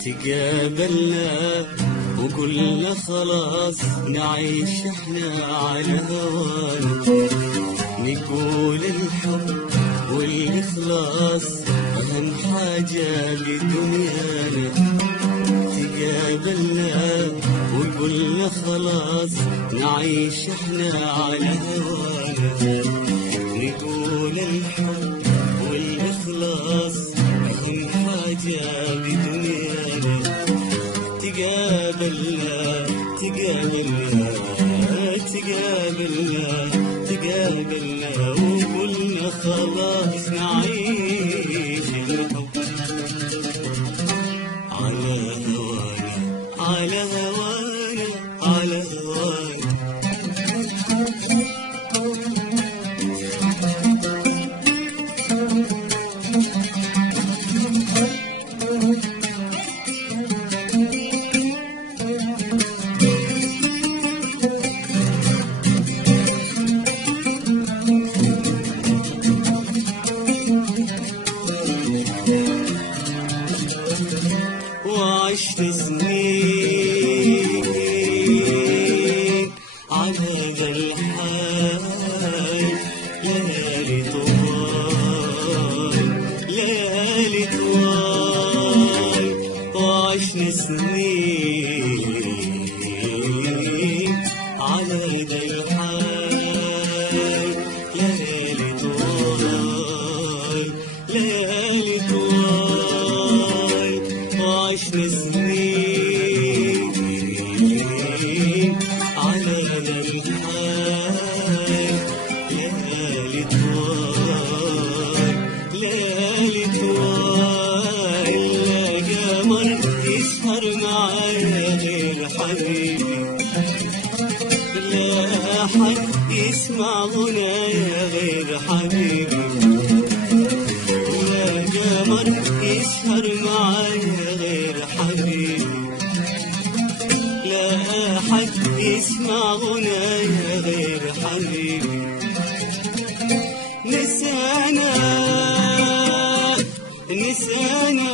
تقابلنا وقلنا خلاص نعيش احنا على هوانا، نقول الحب والإخلاص أهم حاجة بدنيانا. تقابلنا وقلنا خلاص نعيش احنا على هوانا، نقول الحب والإخلاص أهم حاجة بدنيانا. تقابلنا تقابلنا تقابلنا تقابلنا وقلنا خلاص نعيش الحب على هوانا على هوانا على هوانا. وعشت سنين على ذا الحال، ليالي طوال ليالي طوال. وعشنا سنين على ذا الحال، ليالي طوال ليالي طوال. وعشنا سنين على ذا الحال، ليالي طوال ليالي طوال. لا قمر يسهر معايا غير حبيبي، لا أحد يسمع غنايا غير حبيبي. لا قمر يسهر معايا غير حبيبي، لا أحد يسمع غنايا غير حبيبي. نسانا نسانا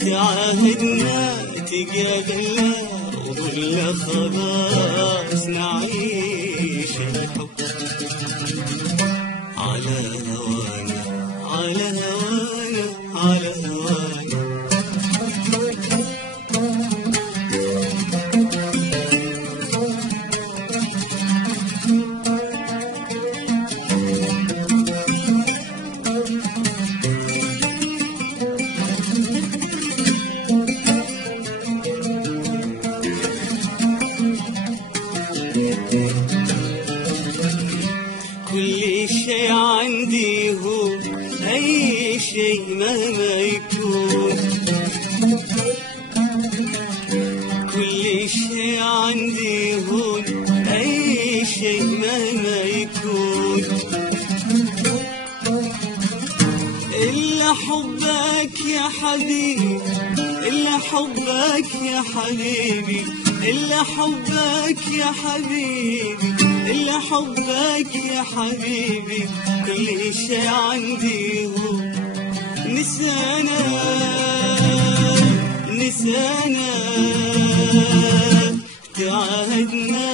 تعاهدنا تقابلنا وقلنا خلاص نعيش الحب على هوانا على هوانا على هوانا. كل شي عندي هو أي شي مهما يكون، كل شي عندي هون أي شي مهما يكون. إلا حبك يا حبيبي، إلا حبك يا حبيبي، إلا حبك يا حبيبي، إلا حبك يا حبيبي. كل شي عندي هو نسانا نسانا تعاهدنا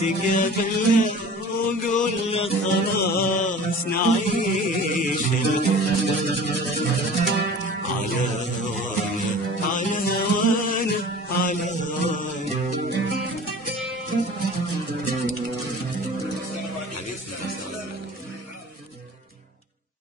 تقابلنا وقلنا خلاص نعيش